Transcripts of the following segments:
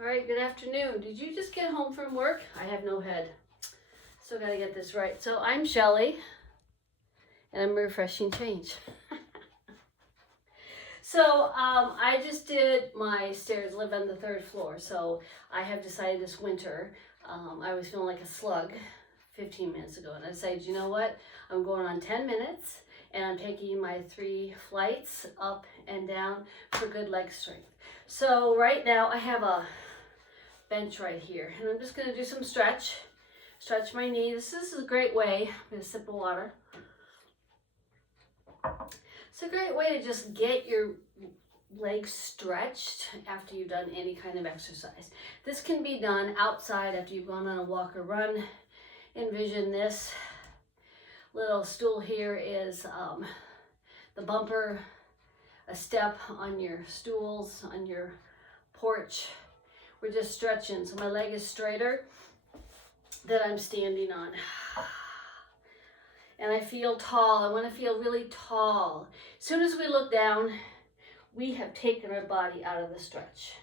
All right, good afternoon. Did you just get home from work? I have no head. Still gotta get this right. So I'm Shelly, and I'm Refreshing Change. So I just did my stairs, live on the 3rd floor. So I have decided this winter, I was feeling like a slug 15 minutes ago. And I decided, you know what? I'm going on 10 minutes and I'm taking my 3 flights up and down for good leg strength. So right now I have a bench right here, and I'm just going to do some stretch my knee. This is a great way. I'm going to sip of water. It's a great way to just get your legs stretched after you've done any kind of exercise. This can be done outside after you've gone on a walk or run. Envision this little stool here is the bumper, a step on your stools, on your porch. We're just stretching, so my leg is straighter that I'm standing on. And I feel tall. I want to feel really tall. As soon as we look down, we have taken our body out of the stretch.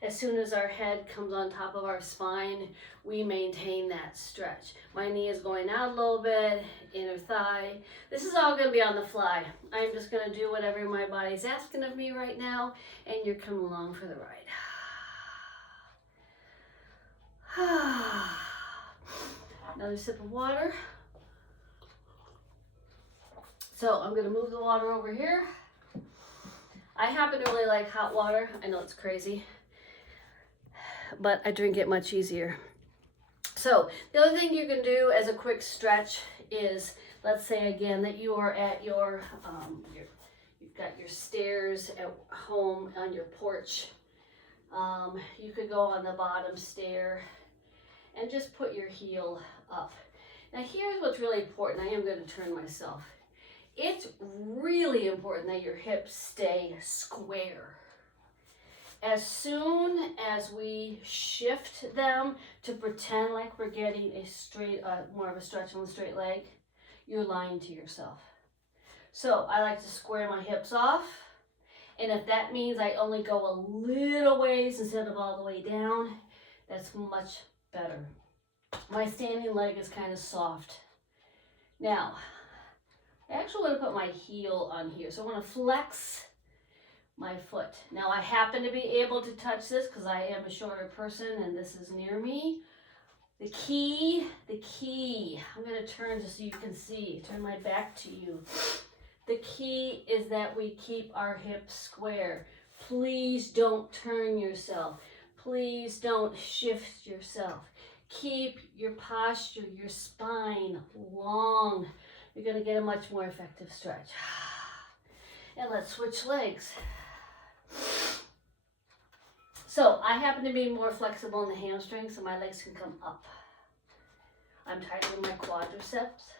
As soon as our head comes on top of our spine, we maintain that stretch. My knee is going out a little bit, inner thigh. This is all going to be on the fly. I'm just going to do whatever my body's asking of me right now, and you're coming along for the ride. Another sip of water. So I'm going to move the water over here. I happen to really like hot water. I know it's crazy, but I drink it much easier. So the other thing you can do as a quick stretch is, let's say again that you are at your you've got your stairs at home on your porch. You could go on the bottom stair and just put your heel up. Now here's what's really important. I am going to turn myself. It's really important that your hips stay square. As soon as we shift them to pretend like we're getting a straight, more of a stretch on the straight leg, you're lying to yourself. So I like to square my hips off. And if that means I only go a little ways instead of all the way down, that's much better. My standing leg is kind of soft. Now, I actually want to put my heel on here. So I want to flex my foot. Now I happen to be able to touch this because I am a shorter person and this is near me. The key, I'm going to turn just so you can see, turn my back to you. The key is that we keep our hips square. Please don't turn yourself. Please don't shift yourself. Keep your posture, your spine long. You're going to get a much more effective stretch. And let's switch legs. So I happen to be more flexible in the hamstrings, so my legs can come up. I'm tightening my quadriceps.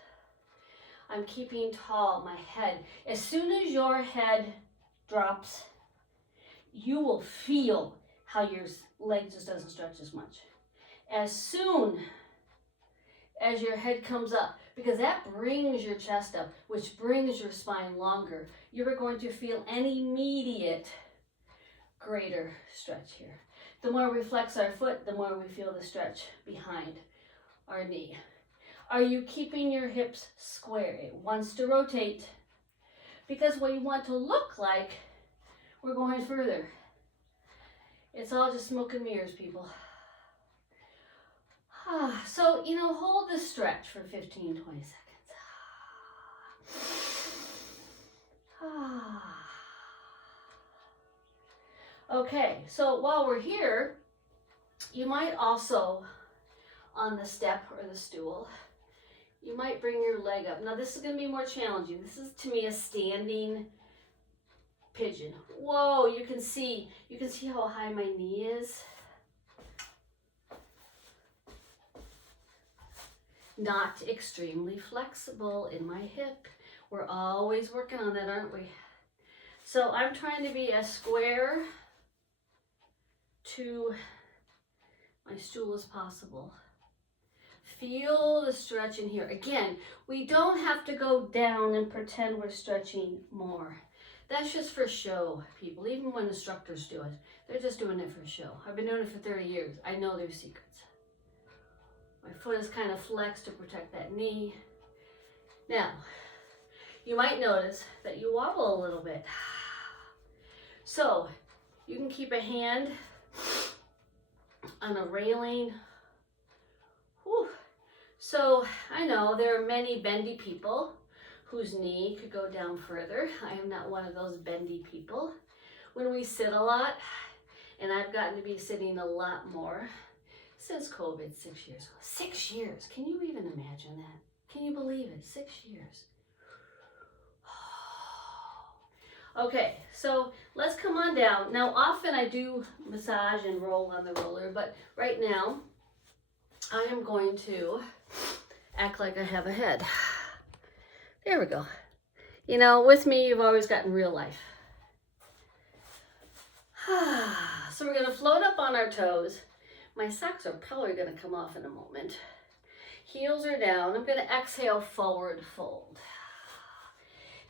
I'm keeping tall my head. As soon as your head drops, you will feel how your leg just doesn't stretch as much. As soon as your head comes up, because that brings your chest up, which brings your spine longer, you are going to feel an immediate greater stretch here. The more we flex our foot, the more we feel the stretch behind our knee. Are you keeping your hips square? It wants to rotate because we want to look like we're going further. It's all just smoke and mirrors, people. So, hold this stretch for 15, 20 seconds. Okay, so while we're here, you might also, on the step or the stool, you might bring your leg up. Now this is going to be more challenging. This is, to me, a standing pigeon. Whoa, you can see how high my knee is. Not extremely flexible in my hip. We're always working on that, aren't we? So I'm trying to be as square to my stool as possible. Feel the stretch in here. Again, we don't have to go down and pretend we're stretching more. That's just for show, people. Even when instructors do it, they're just doing it for show. I've been doing it for 30 years. I know their secrets. My foot is kind of flexed to protect that knee. Now, you might notice that you wobble a little bit. So, you can keep a hand on a railing. Whew. So, I know there are many bendy people whose knee could go down further. I am not one of those bendy people. When we sit a lot, and I've gotten to be sitting a lot more since COVID 6 years ago. 6 years, can you even imagine that? Can you believe it? 6 years. Okay, so let's come on down. Now, often I do massage and roll on the roller, but right now, I am going to act like I have a head. There we go. You know, with me, you've always gotten real life. So we're gonna float up on our toes. My socks are probably gonna come off in a moment. Heels are down. I'm gonna exhale, forward fold.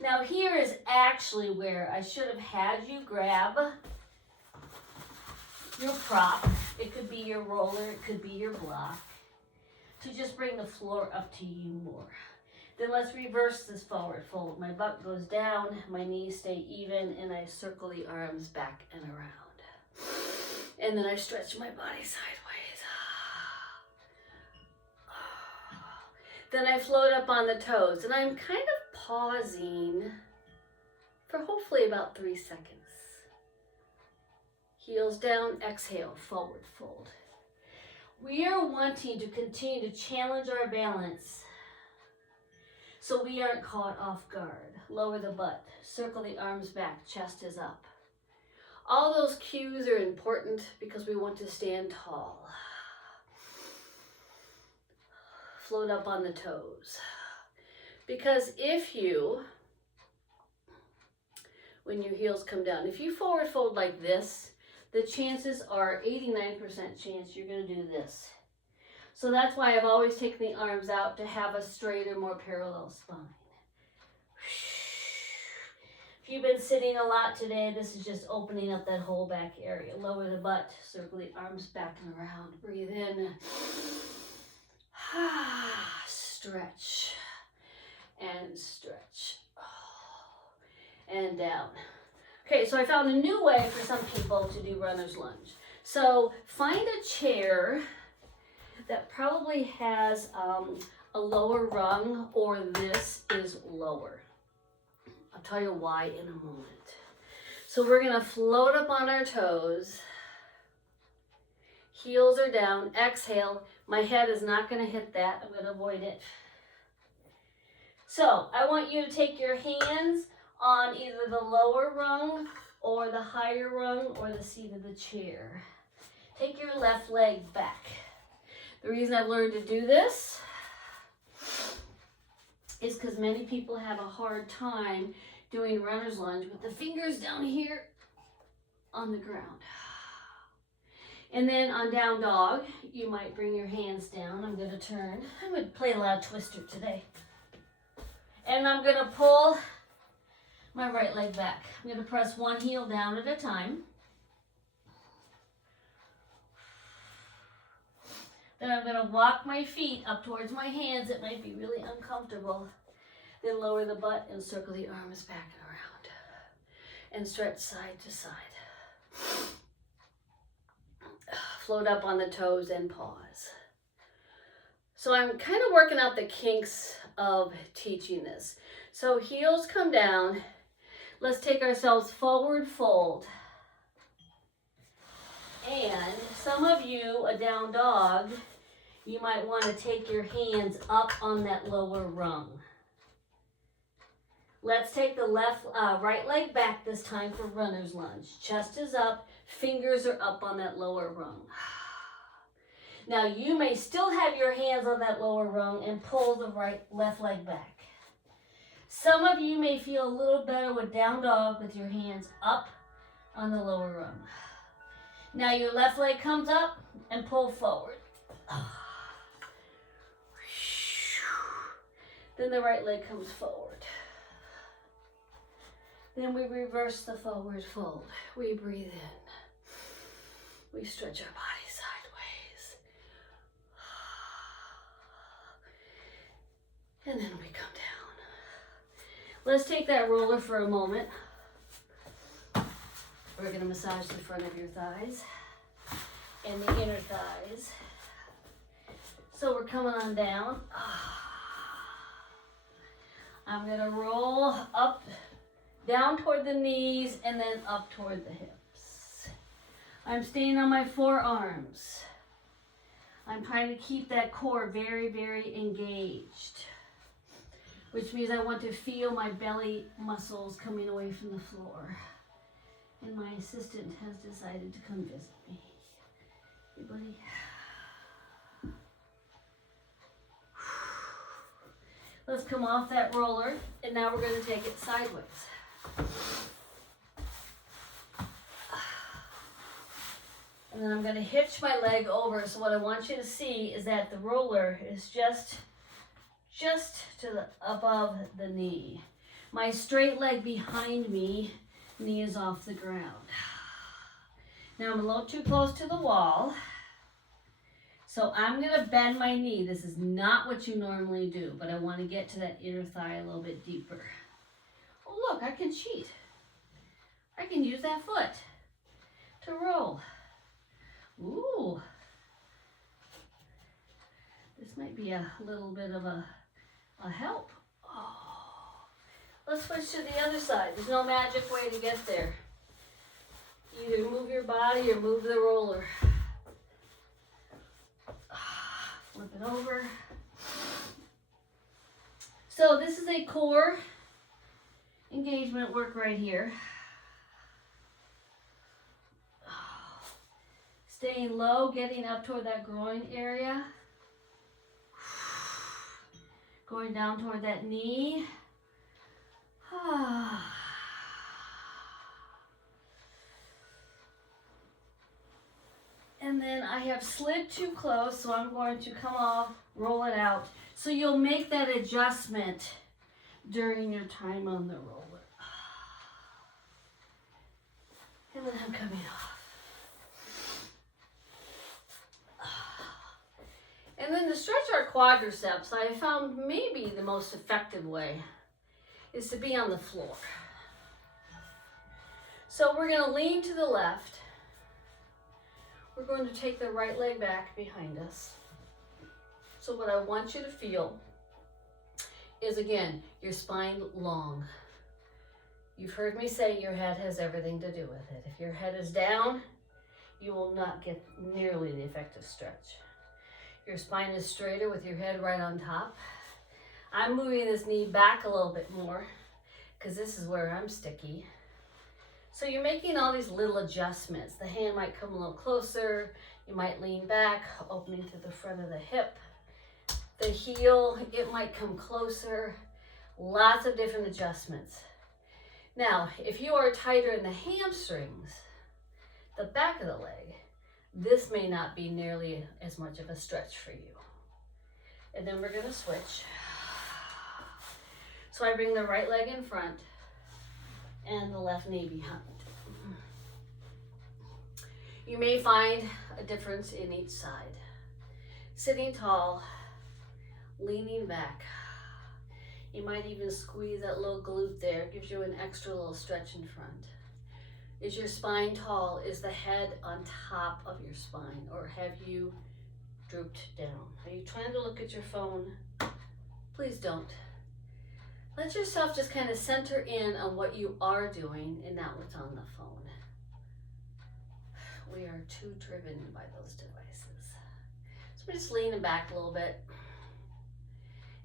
Now here is actually where I should have had you grab your prop. It could be your roller, it could be your block, to just bring the floor up to you more. Then let's reverse this forward fold. My butt goes down, my knees stay even, and I circle the arms back and around. And then I stretch my body sideways. Then I float up on the toes, and I'm kind of pausing for hopefully about 3 seconds. Heels down, exhale, forward fold. We are wanting to continue to challenge our balance so we aren't caught off guard. Lower the butt, circle the arms back, chest is up. All those cues are important because we want to stand tall. Float up on the toes. Because if you, when your heels come down, if you forward fold like this, the chances are 89% chance you're going to do this. So that's why I've always taken the arms out to have a straighter, more parallel spine. If you've been sitting a lot today, this is just opening up that whole back area. Lower the butt, circle the arms back and around. Breathe in. Stretch. And stretch. And down. Okay, so I found a new way for some people to do runner's lunge. So find a chair that probably has a lower rung, or this is lower. I'll tell you why in a moment. So we're gonna float up on our toes. Heels are down, exhale. My head is not gonna hit that, I'm gonna avoid it. So I want you to take your hands on either the lower rung or the higher rung or the seat of the chair. Take your left leg back. The reason I've learned to do this is because many people have a hard time doing runner's lunge with the fingers down here on the ground. And then on down dog, you might bring your hands down. I'm going to turn. I'm going to play a loud twister today. And I'm going to pull my right leg back. I'm going to press one heel down at a time. Then I'm going to walk my feet up towards my hands. It might be really uncomfortable. Then lower the butt and circle the arms back and around. And stretch side to side. Float up on the toes and pause. So I'm kind of working out the kinks of teaching this. So heels come down. Let's take ourselves forward fold. And some of you, a down dog, you might want to take your hands up on that lower rung. Let's take the right leg back this time for runner's lunge. Chest is up, fingers are up on that lower rung. Now you may still have your hands on that lower rung and pull the left leg back. Some of you may feel a little better with down dog with your hands up on the lower rung. Now your left leg comes up and pull forward. Then the right leg comes forward. Then we reverse the forward fold. We breathe in. We stretch our body sideways. And then we come down. Let's take that roller for a moment. We're going to massage the front of your thighs and the inner thighs. So we're coming on down. I'm going to roll up, down toward the knees, and then up toward the hips. I'm staying on my forearms. I'm trying to keep that core very, very engaged, which means I want to feel my belly muscles coming away from the floor. And my assistant has decided to come visit me. Hey, buddy. Let's come off that roller, and now we're going to take it sideways. And then I'm going to hitch my leg over. So what I want you to see is that the roller is just to the above the knee. My straight leg behind me, knee is off the ground. Now I'm a little too close to the wall. So I'm going to bend my knee. This is not what you normally do, but I want to get to that inner thigh a little bit deeper. Oh, look, I can cheat. I can use that foot to roll. Ooh. This might be a little bit of a help. Oh. Let's switch to the other side. There's no magic way to get there. Either move your body or move the roller. Flip it over. So this is a core engagement work right here. Staying low, getting up toward that groin area. Going down toward that knee. And then I have slid too close, so I'm going to come off, roll it out. So you'll make that adjustment during your time on the roller. And then I'm coming off. And then to stretch our quadriceps, I found maybe the most effective way is to be on the floor. So we're going to lean to the left. We're going to take the right leg back behind us. So what I want you to feel is, again, your spine long. You've heard me say your head has everything to do with it. If your head is down, you will not get nearly the effective stretch. Your spine is straighter with your head right on top. I'm moving this knee back a little bit more because this is where I'm sticky. So you're making all these little adjustments. The hand might come a little closer. You might lean back, opening to the front of the hip. The heel, it might come closer. Lots of different adjustments. Now, if you are tighter in the hamstrings, the back of the leg, this may not be nearly as much of a stretch for you. And then we're gonna switch. So I bring the right leg in front and the left knee behind. You may find a difference in each side. Sitting tall, leaning back. You might even squeeze that little glute there. It gives you an extra little stretch in front. Is your spine tall? Is the head on top of your spine? Or have you drooped down? Are you trying to look at your phone? Please don't. Let yourself just kind of center in on what you are doing and not what's on the phone. We are too driven by those devices. So I'm just leaning back a little bit.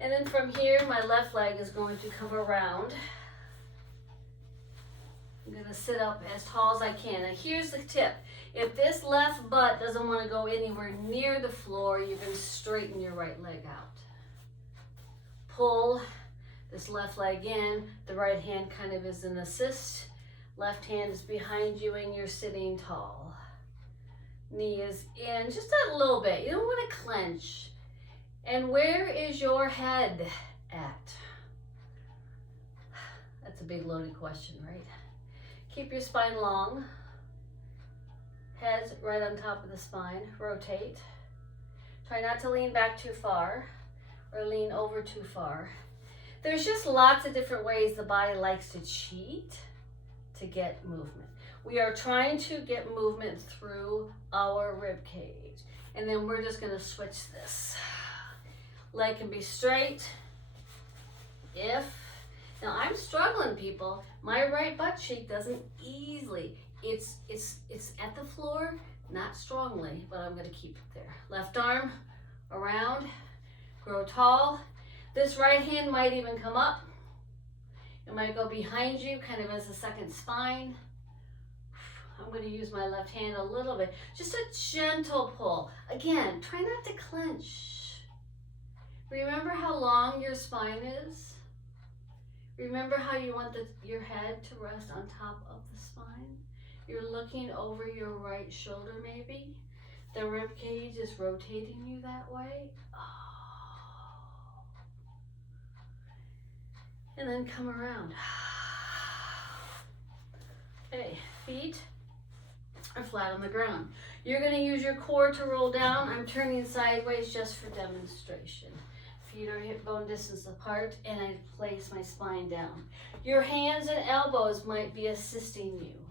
And then from here, my left leg is going to come around. I'm going to sit up as tall as I can. Now here's the tip. If this left butt doesn't want to go anywhere near the floor, you can straighten your right leg out. Pull this left leg in. The right hand kind of is an assist. Left hand is behind you and you're sitting tall. Knee is in just a little bit. You don't want to clench. And where is your head at? That's a big loaded question, right? Keep your spine long. Head right on top of the spine. Rotate. Try not to lean back too far or lean over too far. There's just lots of different ways the body likes to cheat to get movement. We are trying to get movement through our rib cage. And then we're just gonna switch this. Leg can be straight. Now I'm struggling, people. My right butt cheek doesn't easily. It's at the floor, not strongly, but I'm gonna keep it there. Left arm around, grow tall. This right hand might even come up. It might go behind you, kind of as a second spine. I'm going to use my left hand a little bit. Just a gentle pull. Again, try not to clench. Remember how long your spine is? Remember how you want your head to rest on top of the spine? You're looking over your right shoulder maybe. The rib cage is rotating you that way. And then come around. Okay, feet are flat on the ground. You're going to use your core to roll down. I'm turning sideways just for demonstration. Feet are hip bone distance apart, and I place my spine down. Your hands and elbows might be assisting you.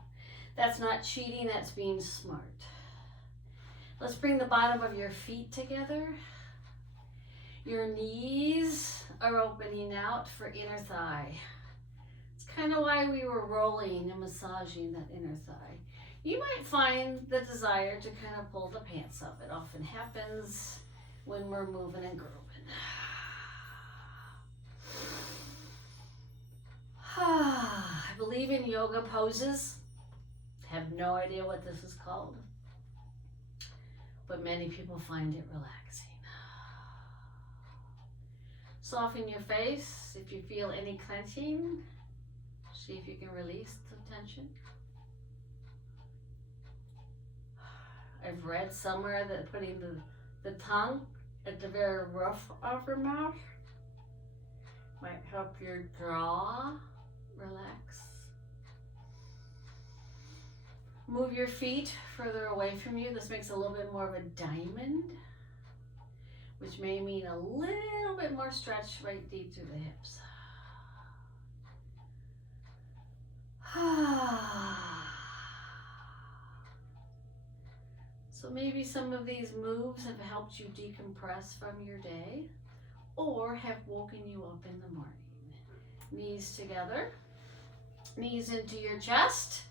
That's not cheating, that's being smart. Let's bring the bottom of your feet together. Your knees are opening out for inner thigh. It's kind of why we were rolling and massaging that inner thigh. You might find the desire to kind of pull the pants up. It often happens when we're moving and grooving. I believe in yoga poses. Have no idea what this is called, but many people find it relaxing. Soften your face. If you feel any clenching, see if you can release the tension. I've read somewhere that putting the tongue at the very roof of your mouth might help your jaw relax. Move your feet further away from you. This makes a little bit more of a diamond, which may mean a little bit more stretch right deep through the hips. So maybe some of these moves have helped you decompress from your day or have woken you up in the morning. Knees together, knees into your chest.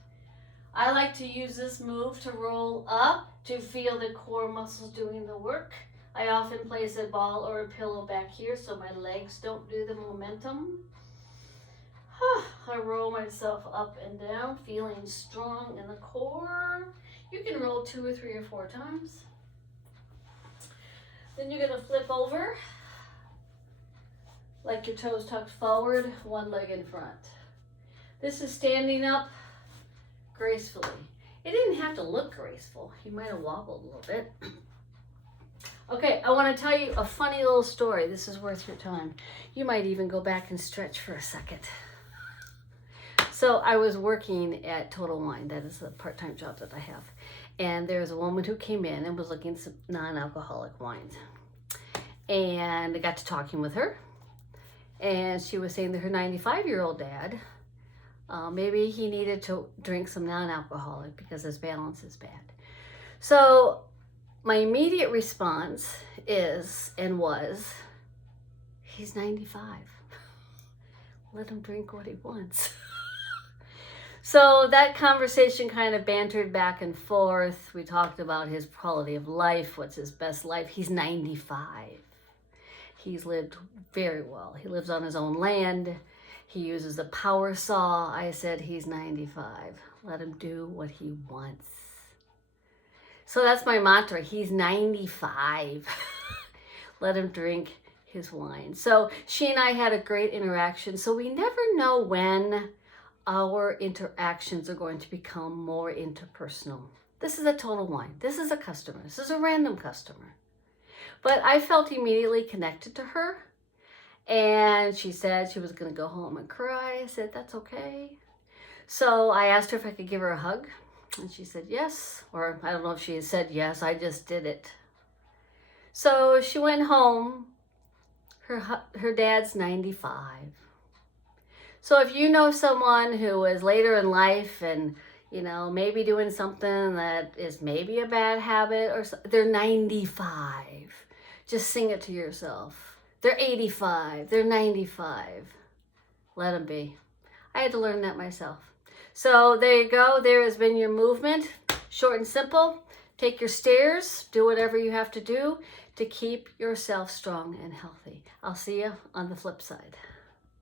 I like to use this move to roll up to feel the core muscles doing the work. I often place a ball or a pillow back here so my legs don't do the momentum. I roll myself up and down, feeling strong in the core. You can roll 2 or 3 or 4 times. Then you're going to flip over, like your toes tucked forward, one leg in front. This is standing up gracefully. It didn't have to look graceful. You might have wobbled a little bit. Okay, I want to tell you a funny little story. This is worth your time. You might even go back and stretch for a second. So I was working at Total Wine. That is a part-time job that I have. And there's a woman who came in and was looking at some non-alcoholic wines. And I got to talking with her. And she was saying that her 95-year-old dad, maybe he needed to drink some non-alcoholic because his balance is bad. So my immediate response is and was, he's 95. Let him drink what he wants. So that conversation kind of bantered back and forth. We talked about his quality of life. What's his best life? He's 95. He's lived very well. He lives on his own land. He uses a power saw. I said, he's 95. Let him do what he wants. So that's my mantra. He's 95. Let him drink his wine. So she and I had a great interaction. So we never know when our interactions are going to become more interpersonal. This is a Total Wine. This is a customer. This is a random customer. But I felt immediately connected to her. And she said she was going to go home and cry. I said, that's okay. So I asked her if I could give her a hug. And she said yes. Or I don't know if she said yes. I just did it. So she went home. Her dad's 95. So if you know someone who is later in life and, you know, maybe doing something that is maybe a bad habit, or they're 95. Just sing it to yourself. They're 85. They're 95. Let them be. I had to learn that myself. So there you go. There has been your movement. Short and simple. Take your stairs. Do whatever you have to do to keep yourself strong and healthy. I'll see you on the flip side.